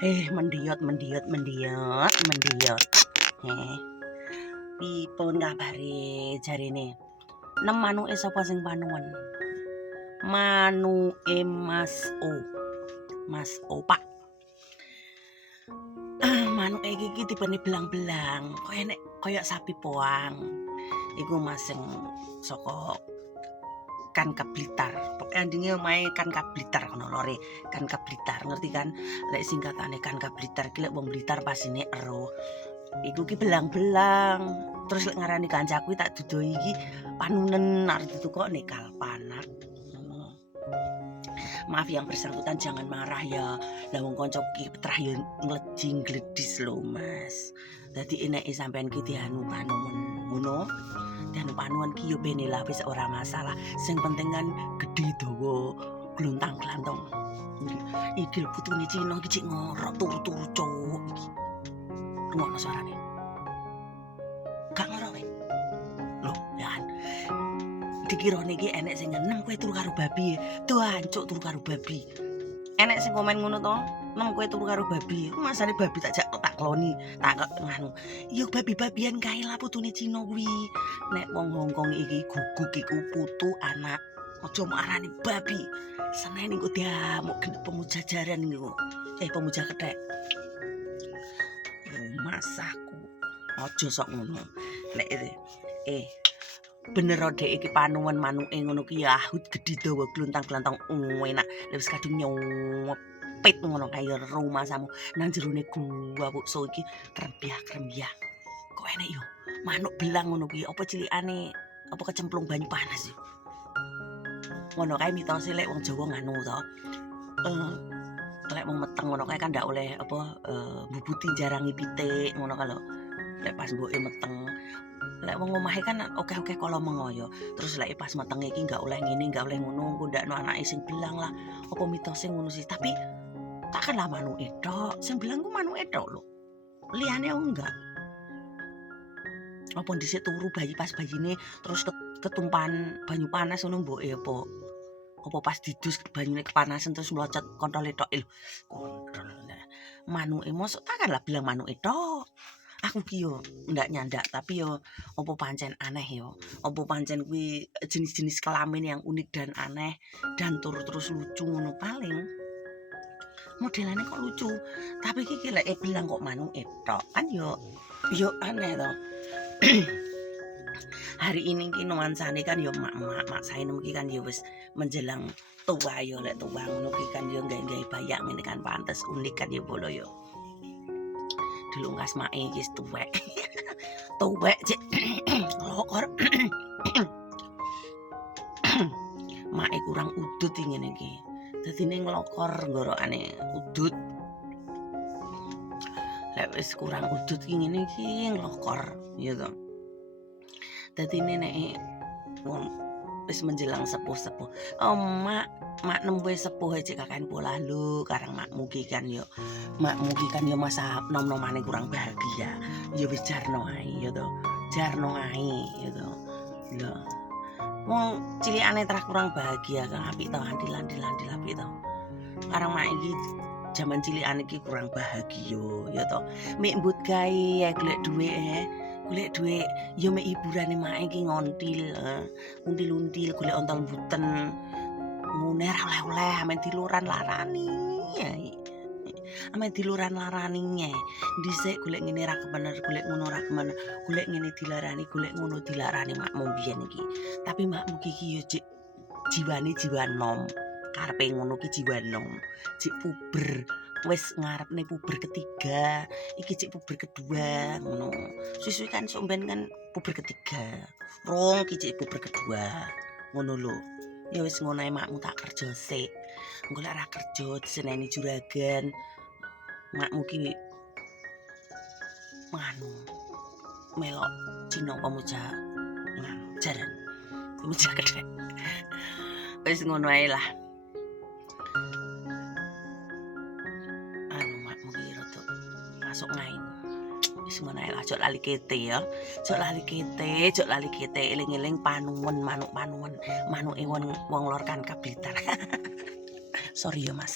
Mendiot. Pipun kabare jarine. Nem manuke sapa sing panuwun? Manuke Mas Opak. Manuke iki tipene belang-belang, kaya sapi poang. Iku mas sing saka Kan Blitar. Pokoke andinge omahe Kan Blitar ngono lore. Kan Blitar, ngerti kan? Lek singkatane Kan Blitar ki lek wong Blitar pasine ero. Iku ki belang-belang. Terus lek ngarani kancaku tak dudoi iki panunen arep ditukokne kalpanak. Maaf yang bersangkutan jangan marah ya. Lah wong kanca ki petrah ya nglejing gledis lho, Mas. Dadi eneke sampean ki dianu panuwun ngono. Dan panuan ki yo bene lah wis ora masalah. Sing penting kan gedhe dawa gluntang-glantong. Iki lho putune Cina iki cik ngorok turu-turu cowok iki. Rungokno suarane. Gak ngorok kowe. Loh, ya kan. Dikirone iki enek sing ngenem kowe turu karo babi. Tuh ancuk turu karo babi. Enek sing komen ngono to, nem kowe turu karo babi. Masane babi tak kloni, tak nganu. Yo babi-babian kae lah putune Cina kuwi. Nek wong Hongkong iki guguk iku putu anak. Aja marani babi. Senene engko diamuk gendep pemuja jaran niku. Pemuja kethek. Masahku. Aja sok ngono. Lek bener dhek iki panuwun manuke ngono ki ahut gedhi dawa gluntang-glantang enak. Wis kadung nyopet ngono kaya rumasamu nang jerone gua bukso iki krembyah. Kok enek yo manuk belang ngono kuwi apa cilikane apa kecemplung banyu panas yo. Ngono kae mitose lek wong Jawa nganu to. Lek wong meteng ngono kae kan ndak oleh mbubuti jarangi pitik ngono ka lho. Lek pas mboke meteng. Lek wong omahe kan akeh-akeh kala mengoyo. Terus lek pas meteng iki enggak oleh ngene, enggak oleh ngono, engko ndakno anake sing belang lah. Apa mitose ngono sih? Tapi takkanlah manuke tok. Sing belang ku manuke tok lho. Liyane enggak. Apa dhisik turu bayi pas bayine terus ketumpahan banyu panas ngono mboke apa pas didus banyune kepanasan terus mlocot kontole tok lho. Kontrol. Manuke mosok takkanlah belang manuke tok. Aku ki yo ndak nyandak tapi yo apa pancen aneh yo. Apa pancen kuwi jenis-jenis kelamin yang unik dan aneh dan terus lucu ngono paling. Modelane kok lucu. Tapi iki lek belang kok manuke tok kan yo aneh to. Hari ini ki nuansane kan yo mak saenem ki kan yo wis menjelang tua yo lek tua ngono ki kan yo gawe bayak ngene kan pantes unik kan yo bolo yo. Dilungkas mae iki tuwek. Tuwek cek lokor. Mae kurang udut iki ngene iki. Dadine nglokor ngorokane udut. Lek wis kurang udut iki ngene iki nglokor, ya to. Dadine nek wong wis menjelang sepuh-sepuh. Mak nembe sepuh aja kakan pola lu karang makmu ki kan yo. Makmu ki kan yo masa nom-nomane kurang bahagia. Ya wis jarno ae ya to. Jarno ae ya to. Lho. Wong cilikane terah kurang bahagia kan apik to andil-andil apik to. Karang mak iki jaman cilikane iki kurang bahagia ya to. Mek mbut gawe golek dhuwit golek dhuwit ya mek hiburane mak iki ngontil. Until-until golek ontol buten. Ngune ra oleh amen diluran larani. Amen diluran larani nye. Dhisik golek ngene ra kebener, golek ngono ra kebener, golek ngene dilarani, golek ngono dilarani makmu biyen iki. Tapi makmu iki yo cik jiwane jiwa nom. Karepe ngono ki jiwa nom. Cik puber. Wis ngarepne puber ketiga, iki cik puber kedua ngono. Susu kan somben kan puber ketiga. Rong ki cik puber kedua. Ngono lho. Ya wis ngono ae makmu tak kerja sik. Engko lek ra kerja diseneni juragan. Makmu ki nganu melok Cina pemuja nganu jaran. Pemuja kethek. Wis ngono ae lah. Makmu ki rada masuk ngain. Wis ngono ae lah, aja lali kete ya. Aja lali kete, eling-eling panuwun manuk-panuwun, manuke wong lor Kan Blitar. Sorry ya Mas.